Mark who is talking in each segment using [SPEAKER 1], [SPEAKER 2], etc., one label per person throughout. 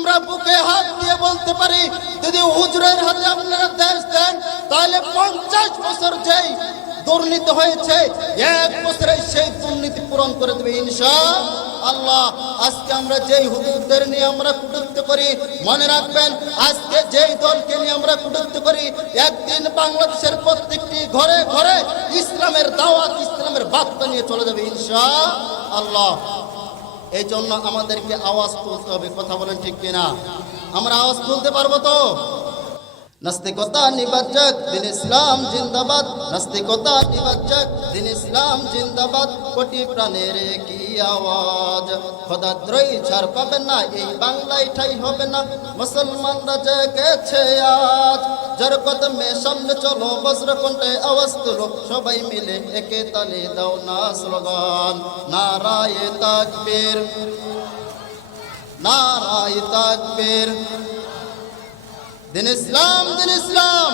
[SPEAKER 1] আমরা বুকে হাত দিয়ে বলতে পারি, যদি হুজুরের হাতে আপনারা দেশ দেন, তাহলে পঞ্চাশ বছর যেই দুর্নীতি হয়েছে, এক বছরে সেই দুর্নীতি পূরণ করে দেবে ইনশা আল্লাহ আজকে আমরা যেই হুজুরদের নিয়ে আমরা কুটুক্তি করি, মনে রাখবেন, আজকে যেই দলকে নিয়ে আমরা কুটুক্তি করি, একদিন বাংলাদেশের প্রত্যেকটি ঘরে ঘরে ইসলামের দাওয়াত, ইসলামের বার্তা নিয়ে চলে যাবে ইনশা আল্লাহ এই জন্য আমাদেরকে আওয়াজ তুলতে হবে, কথা বলেন ঠিক কিনা? আমরা আওয়াজ তুলতে পারব তো? নাস্তিকতা নিবাচক দিন ইসলাম জিন্দাবাদ। নাস্তিকতা নিবাচক দিন ইসলাম জিন্দাবাদ। কোটি প্রাণের কি আওয়াজ? খোদাদ্রই ছাড় পাবে না, এই বাংলায় ঠাই হবে না। মুসলমানরা জেগেছে আজ। যার কদমে সামনে চলো বজ্র কণ্ঠে আওয়াজ সবাই মিলে একে তালে দাও না স্লোগান। নারায় তাকবীর নারায় তাকবীর। দিন ইসলাম দিন ইসলাম।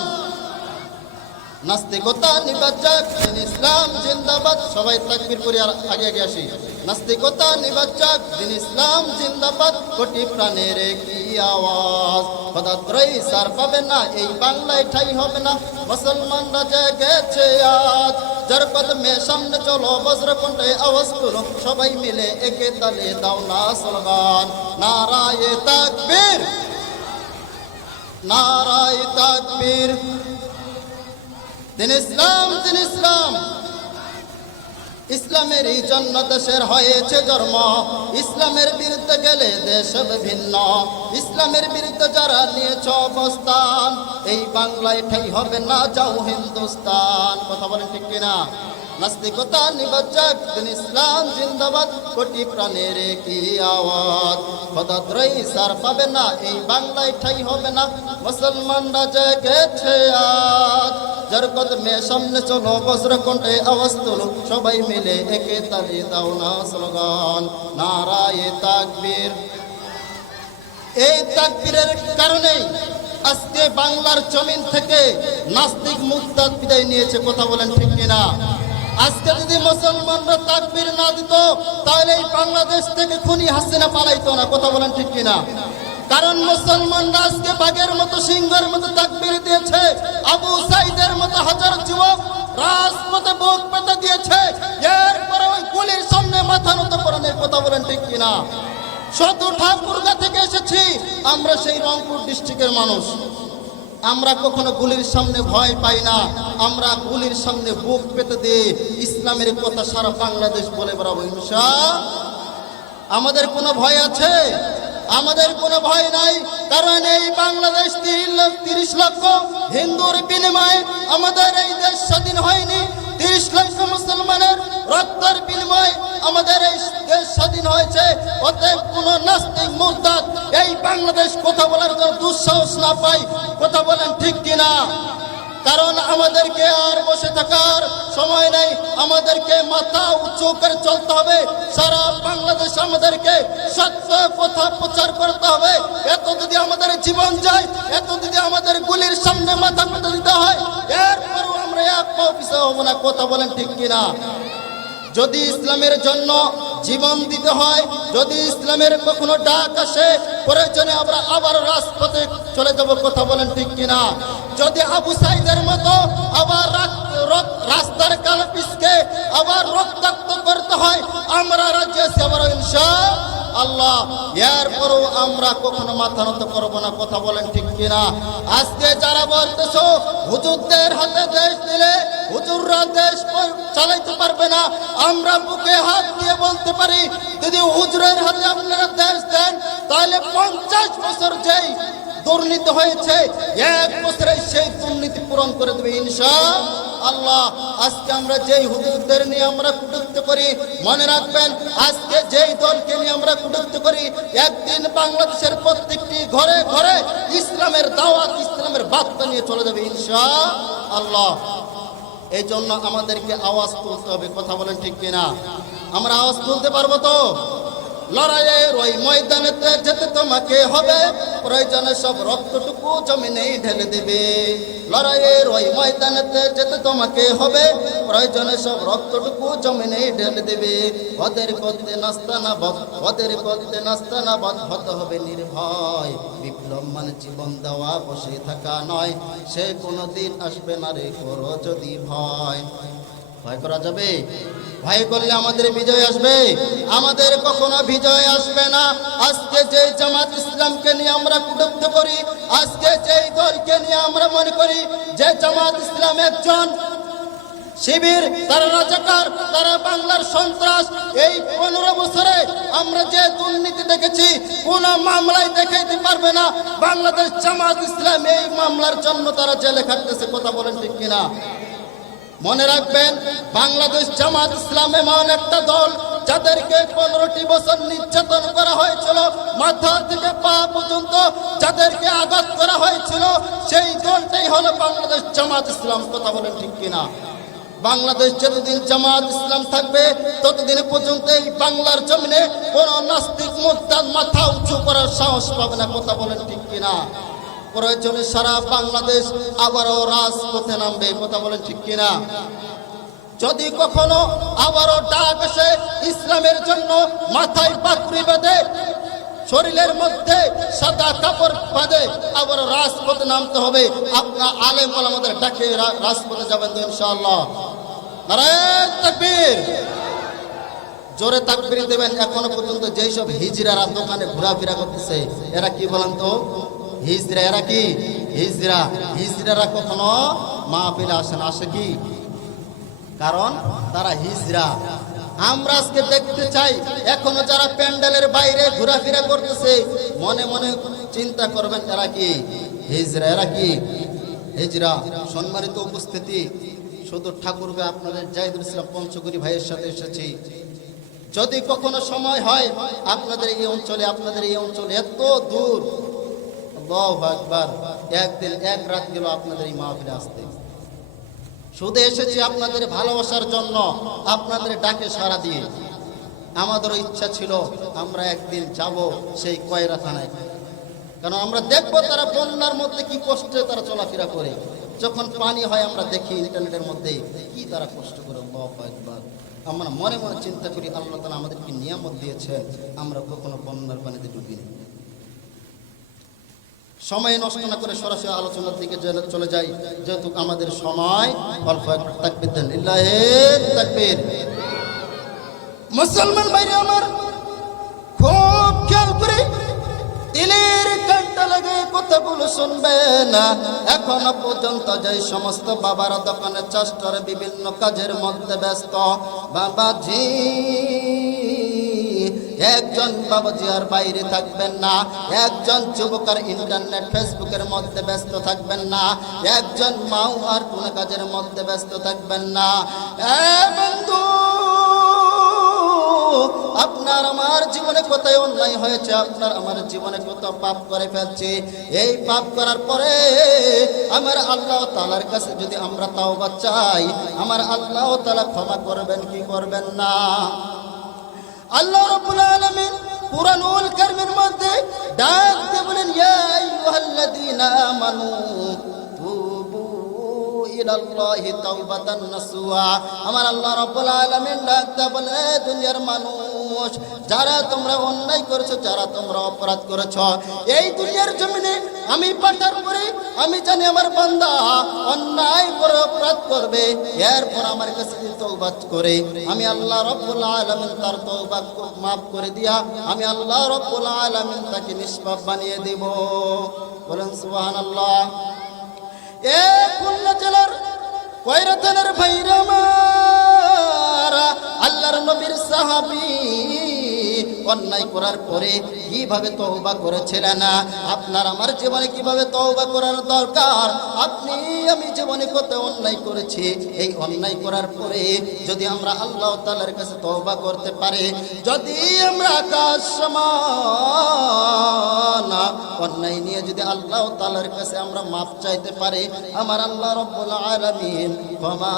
[SPEAKER 1] নাস্তিকতা নিবাচক দিন ইসলাম, জিন্দাবাদ। সবাই তাকবীর করে আর আগে আগে আসি। নাস্তিকতা নিবাচক দিন ইসলাম, জিন্দাবাদ। কোটি প্রাণের কি আওয়াজ? পদাত্রই সার পাবে না, এই বাংলায় ঠাই হবে না। মুসলমানরা জেগেছে আজ। যার কদমে সামনে চলো বজ্র কণ্ঠে আওয়াজ তুলো সবাই মিলে একে তালে দাও না স্লোগান। নারায়ে তাকবীর। নারায় তাকবীর। দিন ইসলাম দিন ইসলাম। ইসলামের এই জন্য দেশের হয়েছে জন্ম। ইসলামের বিরুদ্ধে গেলে দেশ ভিন্ন ইসলামের বিরুদ্ধে যারা নিয়েছ অবস্থান, এই বাংলায় ঠাই হবে না, যাও হিন্দুস্তান। কথা বলেন ঠিক কিনা? নাস্তিকতা নিবাচক দিন ইসলাম, জিন্দাবাদ, কোটি প্রাণের কি আওয়াজ। খোদাদ্রই সার পাবে না, এই বাংলায় ঠাই হবে না, মুসলমানরা জেগেছে আজ। যার কদমে সামনে চলো বজ্র কণ্ঠে আওয়াজ সবাই মিলে একে তালি দাও না স্লোগান। নারায়ে তাকবীর। এই তাকবীরের কারণেই আজকে বাংলার জমিন থেকে নাস্তিক মুক্তাদ বিদায় নিয়েছে, কথা বলেন ঠিক কিনা? আজকে যদি মুসলমানরা তাকবির না দিত, তাহলে এই বাংলাদেশ থেকে খুনি হাসিনা পালাইতো না। কথা বলেন ঠিক কিনা? কারণ মুসলমানরা আজকে বাঘের মতো, সিংহের মতো তাকবীর দিয়েছে, আবু সাইদের মতো হাজার যুবক রাজপথে বুক পেতে দিয়েছে, এরপরে ওই গুলির সামনে মাথা নত করানোর কথা বলেন ঠিক কিনা? শত ঠাকুরগা থেকে এসেছি, আমরা সেই রংপুর ডিস্ট্রিক্টের মানুষ। আমরা কখনো গুলির সামনে ভয় পাই না। আমরা গুলির সামনে বুক পেতে দিয়ে ইসলামের কথা সারা বাংলাদেশ বলে বেড়াবো ইনশা আমাদের কোনো ভয় আছে? আমাদের কোনো ভয় নাই। কারণ এই বাংলাদেশ তিরিশ লক্ষ হিন্দুর বিনিময়ে আমাদের এই দেশ স্বাধীন হয়নি। তিরিশ লক্ষ মুসলমানের রক্তের বিনিময়ে আমাদের এই দেশ স্বাধীন হয়েছে। অতএব কোন নাস্তিক, মুরতাদ, এই বাংলাদেশ কথা বলার জন্য দুঃসাহস না পাই। কথা বলেন ঠিক কিনা? কারণ আমাদেরকে আর বসে থাকার সময় নেই। আমাদেরকে মাথা উঁচু করে চলতে হবে। সারা বাংলাদেশ আমাদেরকে সত্য কথা প্রচার করতে হবে। এত যদি আমাদের জীবন যায়, এত যদি আমাদের গুলির সামনে মাথা পেতে দিতে হয় এরপরও আমরা এক পাও না, কথা বলেন ঠিক কিনা? যদি ইসলামের জন্য জীবন দিতে হয়, যদি ইসলামের কখনো ডাক আসে, প্রয়োজনে আমরা আবার রাজপথে চলে যাব, কথা বলেন ঠিক কিনা? যদি আবু সাইদের মতো আবার রাস্তার কাল পিসকে আবার রক্তাক্ত করতে হয়, আমরা রাজ্যে আবার ইনশা আল্লাহ, এরপরও আমরা কখনো মাথা নত করব না, কথা বলেন ঠিক কিনা? আজকে যারা বলতেছো, হুজুরদের হাতে দেশ দিলে হুজুররা দেশ চালাইতে পারবে না। আমরা বুকে হাত দিয়ে বলতে পারি, যদি হুজুরের হাতে আপনারা দেশ দেন, তাহলে পঞ্চাশ বছর যেই দুর্নীতি হয়েছে, এক বছরে সেই দুর্নীতি পূরণ করে দেবে, ইনশা আল্লাহ, আজকে আমরা যেই হুজুরদের নিয়ে আমরা কুটুক্তি করি, মনে রাখবেন, আজকে যেই দলকে নিয়ে আমরা কুটুক্তি করি, একদিন বাংলাদেশের প্রত্যেকটি ঘরে ঘরে ইসলামের দাওয়াত, ইসলামের বার্তা নিয়ে চলে যাবে ইনশা আল্লাহ এই জন্য আমাদেরকে আওয়াজ তুলতে হবে, কথা বলেন ঠিক কিনা? আমরা আওয়াজ তুলতে পারব তো? লড়াইয়ের ওই ময়দানেতে যেতে তোমাকে হবে। প্রয়োজনে সব রক্তটুকু জমিনেই ঢেলে দেবে। লড়াইয়ের ওই ময়দানেতে যেতে তোমাকে হবে। প্রয়োজনে সব রক্তটুকু জমিনেই ঢেলে দেবে। ওদের করতে নাস্তানা বধ ওদের করতে নাস্তানা বধ হতে হবে নির্ভয়। বিপ্লব মানে জীবন দেওয়া বসে থাকা নয়। সে কোনোদিন আসবে না রে করো যদি ভয়। ভয় করা যাবে? ভয় করলে আমাদের বিজয় আসবে। আমাদের কখনো বিজয় আসবে না। আজকে যে জামাত ইসলামকে নিয়ে আমরা কুটুপ্ত করি, আজকে যে দলকে নিয়ে আমরা মনে করি, যে জামাত ইসলাম একজন শিবির, তারা রাজাকার, তারা বাংলার সন্ত্রাস, এই পনেরো বছরে আমরা যে দুর্নীতি দেখেছি, কোন মামলায় দেখাইতে পারবে না। বাংলাদেশ জামাত ইসলাম এই মামলার জন্য তারা জেলে খাটতেছে, কথা বলেন ঠিক কিনা? মনে রাখবেন, বাংলাদেশ জামাত ইসলাম এমন একটা দল, যাদেরকে পনেরোটি বছর নির্যাতন করা হয়েছিল, মাথা থেকে পা পর্যন্ত যাদেরকে আঘাত করা হয়েছিল, সেই দলটাই হলো বাংলাদেশ জামাত ইসলাম। কথা বলেন ঠিক কিনা? বাংলাদেশ যতদিন জামাত ইসলাম থাকবে, ততদিন পর্যন্ত এই বাংলার জমিনে কোন নাস্তিক মুদ্রার মাথা উঁচু করার সাহস পাবে না। কথা বলেন ঠিক কিনা? প্রয়োজনে সারা বাংলাদেশ আবারও রাজপথে নামবে। কথা বলেন ঠিক কিনা? যদি কখনো আবারও ডাক আসে ইসলামের জন্য, মাথায় পাকড়ি বেঁধে, শরীরের মধ্যে সাদা কাপড় বাঁধে আবার রাজপথে নামতে হবে। আপনার আলেম আমাদের ডাকে রাজপথে যাবেন তো ইনশাআল্লাহ। নারায়ণ তাকবীর! জোরে তাকবির দেবেন, এখনও পর্যন্ত যেই সব হিজরারা দোকানে ঘোরাফেরা করতেছে, এরা কি বলেন তো? হিজরা এরা কি? হিজরা। হিজরারা কখনো মাহফিলে আসে না, আসে কি? কারণ তারা হিজরা। আমরা আজকে দেখতে চাই, এখনও যারা প্যান্ডেলের বাইরে ঘোরাফেরা করতেছে, মনে মনে চিন্তা করবেন এরা কি? হিজরা এরা কি? হিজরা। সম্মানিত উপস্থিতি শুধু ঠাকুর ঠাকুরকে আপনাদের জাহিদুল ইসলাম পঞ্চগরি ভাইয়ের সাথে এসেছি। যদি কখনো সময় হয়, আপনাদের এই অঞ্চলে, আপনাদের এই অঞ্চলে এত দূর একদিন, এক রাত গেল আপনাদের এই মাহফিলে আসতে। শুধু এসেছি আপনাদের ভালোবাসার জন্য, আপনাদের ডাকে সাড়া দিয়ে। আমাদেরও ইচ্ছা ছিল, আমরা একদিন যাব সেই কয়রা থানায়। কারণ আমরা দেখব তারা বন্যার মধ্যে কি কষ্টে তারা চলাফেরা করে। যখন পানি হয়, আমরা দেখি ইন্টারনেটের মধ্যে কি তারা কষ্ট করে। আকবার। আমরা মনে মনে চিন্তা করি, আল্লাহ তালা আমাদেরকে নিয়ামত দিয়েছেন, আমরা কখনো বন্যার পানিতে ডুবিনি। সময় নষ্ট না করে সরাসরি আলোচনার দিকে চলে যাই। যেহেতু আমাদের সময় অল্প মুসলমান ভাইরা আমার, খুব খেয়াল করে দিলের কানটা লাগে, কথাগুলো শুনবে না। এখনও পর্যন্ত যে সমস্ত বাবারা দোকানে চাষ করে, বিভিন্ন কাজের মধ্যে ব্যস্ত, বাবাজি একজন বাবাজি আর বাইরে থাকবেন না। একজন যুবক আর ইন্টারনেট ফেসবুকের মধ্যে ব্যস্ত থাকবেন না। একজন মাও আর কোন কাজের মধ্যে ব্যস্ত থাকবেন না। বন্ধু, আপনার আমার জীবনে কোথায় অন্যায় হয়েছে? আপনার আমার জীবনে কত পাপ করে ফেলছি। এই পাপ করার পরে আমার আল্লাহ তালার কাছে যদি আমরা তাও চাই, আমার আল্লাহ তালা ক্ষমা করবেন কি করবেন না? আল্লাহ রাব্বুল আলামিন কুরআনুল কারীমের মধ্যে ডাক দিয়ে বলেন ইয়া আইয়ুহাল্লাযীনা আমানু আমার আল্লাহ রাব্বুল আলামিন ডাক দিয়ে বলেন এ দুনিয়ার মানুষ, যারা তোমরা অন্যায় করেছ, যারা তোমরা অপরাধ করেছ, এই দুনিয়ার জমিনে আমি পাঠার পরে আমি জানি আমার বান্দা অন্যায় করে অপরাধ করবে, এরপর আমার কাছে তওবা করে। আমি আল্লাহ রব্বুল আলামিন তার তওবা মাফ করে দিয়া আমি আল্লাহ রব্বুল আলামিন তাকে নিষ্পাপ বানিয়ে দেব। বলেন সুবহানাল্লাহ। এ খুলনা জেলার কয়রা থানার ভাইরা আমার, আল্লাহর নবীর সাহাবী, অন্যায় করার পরে কীভাবে তওবা করেছিলেন আপনার আমার জীবনে কীভাবে তওবা করার দরকার? আপনি, আমি জীবনে কত অন্যায় করেছি। এই অন্যায় করার পরে যদি আমরা আল্লাহ তাআলার কাছে তওবা করতে পারি, যদি আমরা আকাশ সমান অন্যায় নিয়ে যদি আল্লাহ তাআলার কাছে আমরা মাপ চাইতে পারি, আমার আল্লাহ রব্বুল আলামিন ক্ষমা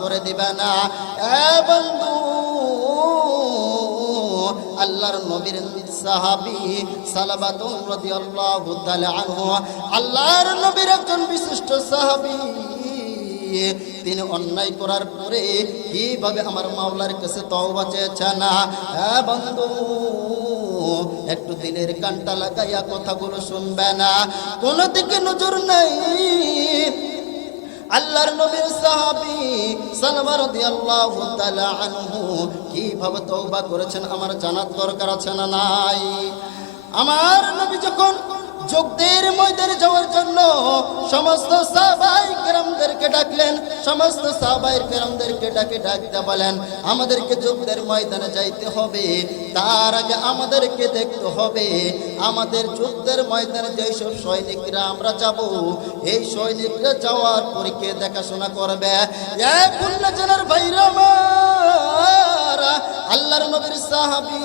[SPEAKER 1] করে দিবে না। বন্ধু, আল্লাহর নবীর সাহাবী সালাবাতুন রাদিয়াল্লাহু তাআলা আনহু, আল্লাহর নবীর একজন বিশিষ্ট সাহাবী, তিনি অন্যায় করার পরে কীভাবে আমার মাওলার কাছে তওবা চেয়েছেন হ্যাঁ বন্ধু একটু দিলের কানটা লাগাইয়া কথাগুলো শুনবে না। কোন দিকে নজর নাই। আল্লাহর নবীর সাহাবি সালমা রাদিয়াল্লাহু তাআলা আনহু কীভাবে তওবা করেছেন আমার জানার দরকার আছে না নাই? আমার নবী যখন যোগদের ময়দানে যাওয়ার জন্য সমস্ত সাহাবাই কেরামদেরকে ডাকলেন, সমস্ত সাহাবাই কেরামদেরকে ডাকে ডাকতে বলেন, আমাদেরকে যোগদের ময়দানে যাইতে হবে, তার আগে আমাদেরকে দেখতে হবে। আমাদের যুদ্ধের ময়দানে যেসব সৈনিকরা আমরা যাব, এই সৈনিকরা যাওয়ার পরে কে দেখাশোনা করবে? জেলার বাইরে আল্লাহর নবীর সাহাবী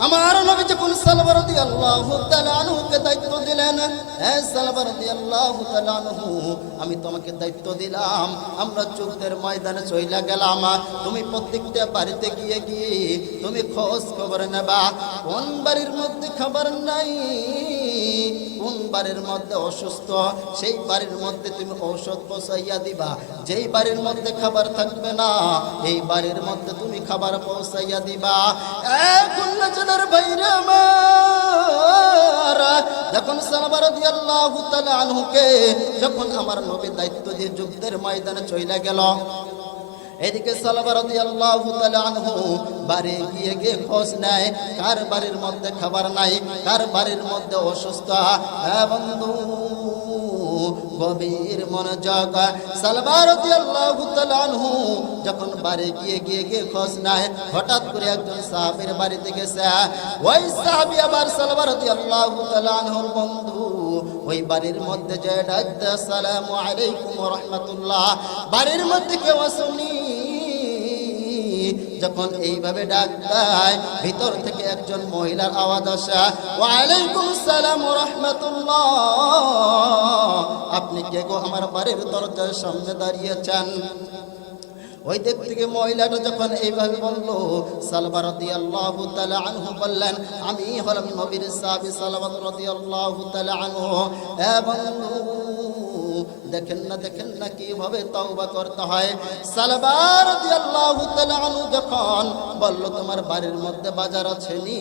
[SPEAKER 1] আমার নবী যখন সালবার রাদিয়াল্লাহু তাআলা আনহুকে দায়িত্ব দিলেন, হে সালবার রাদিয়াল্লাহু তাআলা আনহু, আমি তোমাকে দায়িত্ব দিলাম। আমরা যুদ্ধের ময়দানে চইলা গেলাম। তুমি প্রত্যেকটা বাড়িতে গিয়ে গিয়ে তুমি খোঁজ খবর নেবা। কোন বাড়ির মধ্যে খবর নাই? কোন বাড়ির মধ্যে অসুস্থ, সেই বাড়ির মধ্যে তুমি ঔষধ পৌঁছাইয়া দিবা। যেই বাড়ির মধ্যে খাবার থাকবে না, এই বাড়ির মধ্যে তুমি খাবার পৌঁছাইয়া দিবা। জেলার বাইরে আমার, যখন সালবার আনহুকে, যখন আমার নবী দায়িত্ব দিয়ে যুদ্ধের ময়দানে চইলা গেল এদিকে সালবার আল্লাহ আনহু বাড়ি গিয়ে গিয়ে খোঁজ নেয়, কার বাড়ির মধ্যে খাবার নাই, কার বাড়ির মধ্যে অসুস্থ। হ্যাঁ বন্ধু, গভীর মনোযোগ। সালবার আনহু যখন বাড়ি গিয়ে গিয়ে গিয়ে খোঁজ নেয়, হঠাৎ করে একজন সাহাবের বাড়িতে গেছে। ওই সাহাবি আবার সালবার আনহুর বন্ধু। ওই বাড়ির মধ্যে যে ডাকতে, আসসালামু আলাইকুম রহমতুল্লাহ। বাড়ির মধ্যে কেউ আসুনি। যখন এইভাবে ডাক দেয়, ভিতর থেকে একজন মহিলার আওয়াজ আসে, ওয়ালাইকুম সালাম রহমতুল্লাহ। আপনি কে গো? আমার বাড়ির দরজার সামনে দাঁড়িয়েছেন। ওই দিক থেকে মহিলাটা যখন এইভাবে বলল সালবা রদি আল্লাহ আনহু বললেন, আমি হলাম নবীর সাহাবি সালবাত রদি আল্লাহ আনহু। এবং দেখেন না দেখেন না কীভাবে তওবা করতে হয়। সালবার রাদিয়াল্লাহু তাআলা আনহু যখন বলল, তোমার বাড়ির মধ্যে বাজার আছে নি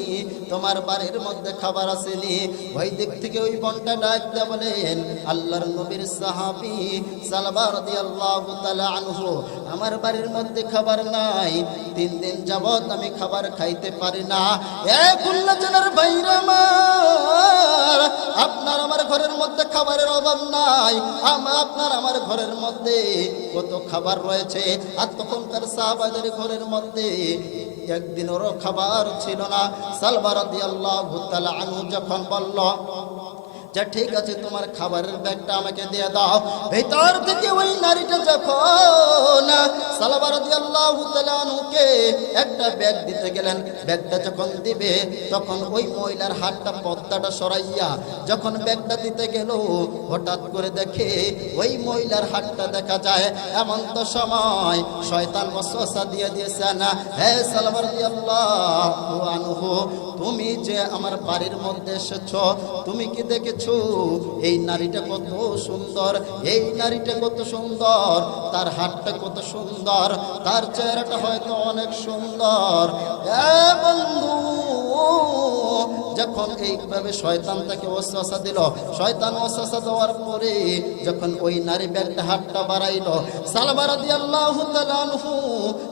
[SPEAKER 1] তোমার বাড়ির মধ্যে খাবার আছে নি ওই দিক থেকে ওই বনটা ডাক দিয়ে বলেন, আল্লাহর নবীর সাহাবী সালবার রাদিয়াল্লাহু তাআলা আনহু, আমার বাড়ির মধ্যে খাবার নাই, তিন দিন যাবত আমি খাবার খাইতে পারি না। এ খুলনা জেলার বাইরে আমার আপনার আমার ঘরের মধ্যে খাবারের অভাব নাই। আমার আপনার আমার ঘরের মধ্যে কত খাবার রয়েছে। আর তখনকার সাহাবাদের ঘরের মধ্যে একদিনেরও খাবার ছিল না। সালবার আল্লাহ যখন বলল যা ঠিক আছে, তোমার খাবারের ব্যাগটা আমাকে দিয়ে দাও। ভেতর থেকে ওই নারীটা যখন সালাবার আল্লাহকে একটা ব্যাগ দিতে গেলেন, ব্যাগটা যখন দিবে, তখন ওই মহিলার হাতটা পদ্মাটা সরাইয়া যখন ব্যাগটা দিতে গেল, হঠাৎ করে দেখে ওই মহিলার হাতটা দেখা যায়, এমন তো সময় শয়তান ওয়াসওয়াসা দিয়ে দিয়েছে না। হে সালাবার আনহু তুমি যে আমার বাড়ির মধ্যে এসেছ, তুমি কি দেখেছ? এই নারীটা কত সুন্দর, এই নারীটা কত সুন্দর, তার হাতটা কত সুন্দর, তার চেহারাটা হয়তো অনেক সুন্দর। যখন এইভাবে শয়তান তাকে ওসাসা দিল, শয়তান ওসাসা দেওয়ার পরে যখন ওই নারী ব্যাগটা হাতটা বাড়াইল আল্লাহু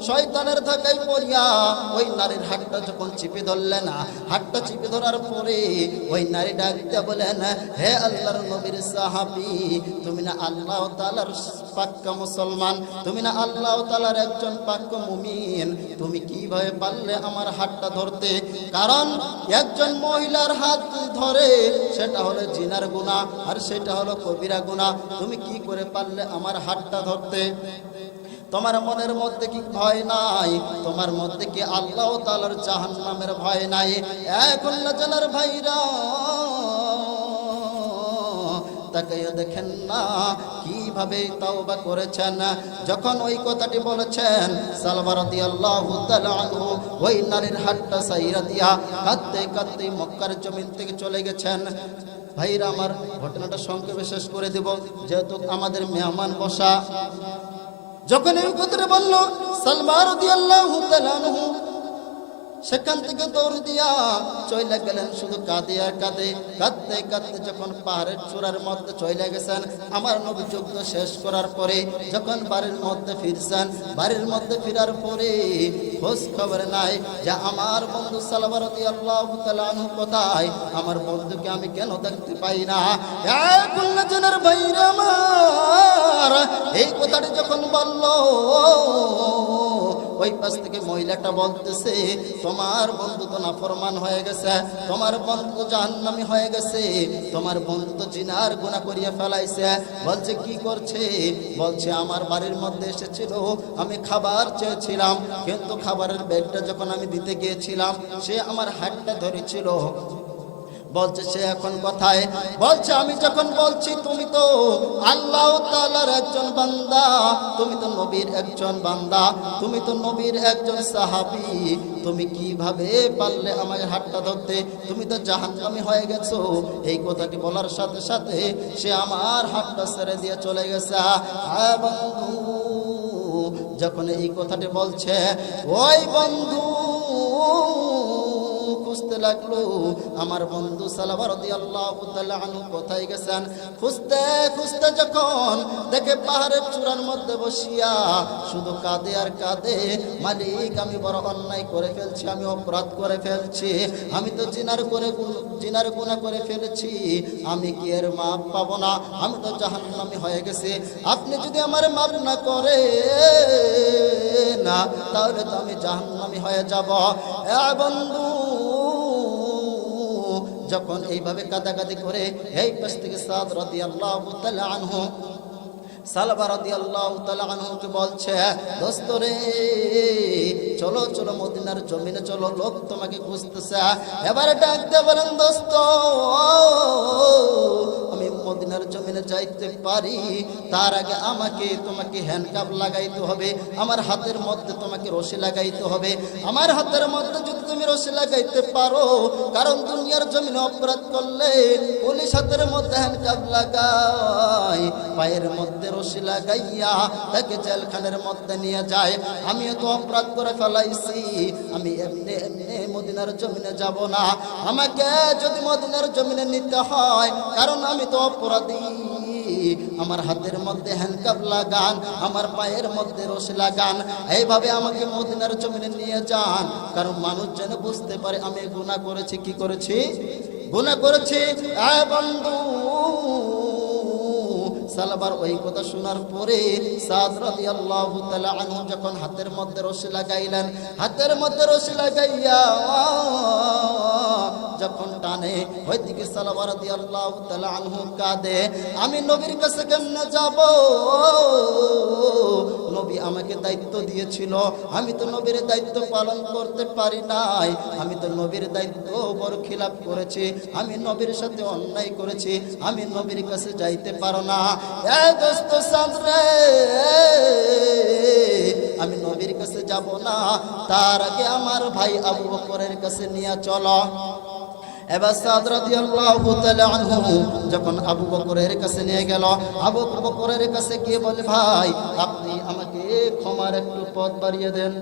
[SPEAKER 1] শয়তানের পড়িয়া ওই নারীর যখন চিপে চিপে ধরার পরে ওই নারী বলেন, হে আল্লাহর নবীর সাহাবী, তুমি না আল্লাহ পাক্কা মুসলমান? তুমি না আল্লাহ তাআলার একজন পাক্কা মুমিন? তুমি কীভাবে পারলে আমার হাতটা ধরতে? কারণ একজন মহিলার হাত ধরে, সেটা হলো জিনার গুণা আর সেটা হলো কবিরা গুণা। তুমি কি করে পারলে আমার হাতটা ধরতে? তোমার মনের মধ্যে কি ভয় নাই? তোমার মধ্যে কি আল্লাহ তালার জাহান নামের ভয় নাই? এক জেলার ভাইরা তাকাইয়া দেখেন না, কীভাবে তাওবা করেছেন? যখন ওই কথাটি বলেছেন সালবার রাদিয়াল্লাহু তাআলা আনহু ওই নারীর হাতটা সাইরা দিয়া কাঁদতে কাঁদতে মক্কার জমিন থেকে চলে গেছেন। ভাইরা, আমার ঘটনাটা সংক্ষেপে শেষ করে দেব, যেহেতু আমাদের মেহমান বসা। যখন এই কথাটা বলল সালমান রাদিয়াল্লাহু তাআলা আনহু সেখান থেকে দৌড় দিয়া চলে গেলেন, শুধু কাঁদে আর কাঁদে। কাঁদতে কাঁদতে যখন পাহাড়ের চূড়ার মধ্যে চলে গেছেন, আমার নবী শেষ করার পরে যখন বাড়ির মধ্যে ফিরছেন, বাড়ির মধ্যে ফিরার পরে খোঁজ খবর নাই যে আমার বন্ধু সালবারতি আল্লাহ তালু কোথায়? আমার বন্ধুকে আমি কেন দেখতে পাই না? আমার, এই কথাটি যখন বলল ওই পাশ থেকে মহিলাটা বলতেছে, তোমার বন্ধু তো নাফরমান হয়ে গেছে, তোমার বন্ধু তো জাহান্নামি হয়ে গেছে, তোমার বন্ধু তো জিনার গুণা করিয়া ফেলাইছে। বলছে, কি করছে? বলছে, আমার বাড়ির মধ্যে এসেছিল, আমি খাবার চেয়েছিলাম, কিন্তু খাবারের ব্যাগটা যখন আমি দিতে গিয়েছিলাম, সে আমার হাতটা ধরেছিল। বলছে, সে এখন কথায়? বলছে, আমি যখন বলছি, তুমি তো আল্লাহ তাআলার একজন বান্দা, তুমি তো নবীর একজন বান্দা, তুমি তো নবীর একজন সাহাবি, তুমি কীভাবে পারলে আমার হাতটা ধরতে? তুমি তো জাহান্নামী হয়ে গেছো। এই কথাটি বলার সাথে সাথে সে আমার হাতটা ছেড়ে দিয়ে চলে গেছে। হ্যাঁ বন্ধু, যখন এই কথাটি বলছে, ওই বন্ধু খুঁজতে লাগল। আমার বন্ধু আল্লাহ আনু কোথায় গেছেন? খুঁজতে খুঁজতে যখন দেখে পাহাড়ের চূড়ার মধ্যে বসিয়া শুধু কাঁদে আর কাঁদে, মালিক, আমি বড় অন্যায় করে ফেলছি, আমি অপরাধ করে ফেলছি, আমি তো জিনার করে জিনার গুণা করে ফেলেছি, আমি কি এর মাপ পাবো না? আমি তো জাহান্নামি হয়ে গেছি। আপনি যদি আমার মাপ না করে না, তাহলে তো আমি জাহান্নামি হয়ে যাব। এ বন্ধু যখন এইভাবে কাদাকাদি করে, এই পাশ সাদ রাদি আল্লাহ আনহু, সালবা রাদি আল্লাহ বলছে, দোস্ত রে, চলো চলো চলো, লোক তোমাকে খুঁজতেছে। বলেন, দোস্ত মদিনার জমিনে যাইতে পারি, তার আগে আমাকে তোমাকে হ্যান্ডকাপ লাগাইতে হবে, আমার হাতের মধ্যে তোমাকে রশি লাগাইতে হবে। আমার হাতের মধ্যে যদি তুমি রশি লাগাইতে পারো, কারণ দুনিয়ার জমিনে অপরাধ করলে পুলিশ হাতের মধ্যে হ্যান্ডকাপ লাগাই পায়ের মধ্যে রশি লাগাইয়া তাকে জেলখানের মধ্যে নিয়ে যায়। আমিও তো অপরাধ করে ফেলাইছি, আমি এমনি এমনি মদিনার জমিনে যাব না। আমাকে যদি মদিনার জমিনে নিতে হয়, কারণ আমি তো অপরাধী আমার হাতের মধ্যে হ্যান্ডকাপ লাগান, আমার পায়ের মধ্যে রশি লাগান, এইভাবে আমাকে মদিনার জমিনে নিয়ে যান। কারণ মানুষ যেন বুঝতে পারে, আমি গুনাহ করেছি, কি করেছি? গুনাহ করেছি। বন্ধু, সালাবার ওই কথা শোনার পরে সাদ রাদিয়াল্লাহু তাআলা আনহু যখন হাতের মধ্যে রশি লাগাইলেন, হাতের মধ্যে রশি লাগাইয়া যখন টানে, ওইদিকে সালাবার রাদিয়াল্লাহু তাআলা আনহু কাঁদে, আমি নবীর কাছে কেমনে যাব? নবী আমাকে দায়িত্ব দিয়েছিল, আমি তো নবীর দায়িত্ব পালন করতে পারি নাই, আমি তো নবীর দায়িত্ব বড় খিলাপ করেছি, আমি নবীর সাথে অন্যায় করেছি, আমি নবীর কাছে যাইতে পারো না। দোস্ত আমি নবীর কাছে যাব না, তার আগে আমার ভাই আবু বকরের কাছে নিয়ে চলো। এবার সাদ রাদিয়াল্লাহু তাআলা আনহু যখন আবু বকরের কাছে নিয়ে গেল, আবু বকরের কাছে গিয়ে বলে, ভাই, আপনি আমাকে ক্ষমার একটু পথ বাড়িয়ে দেন।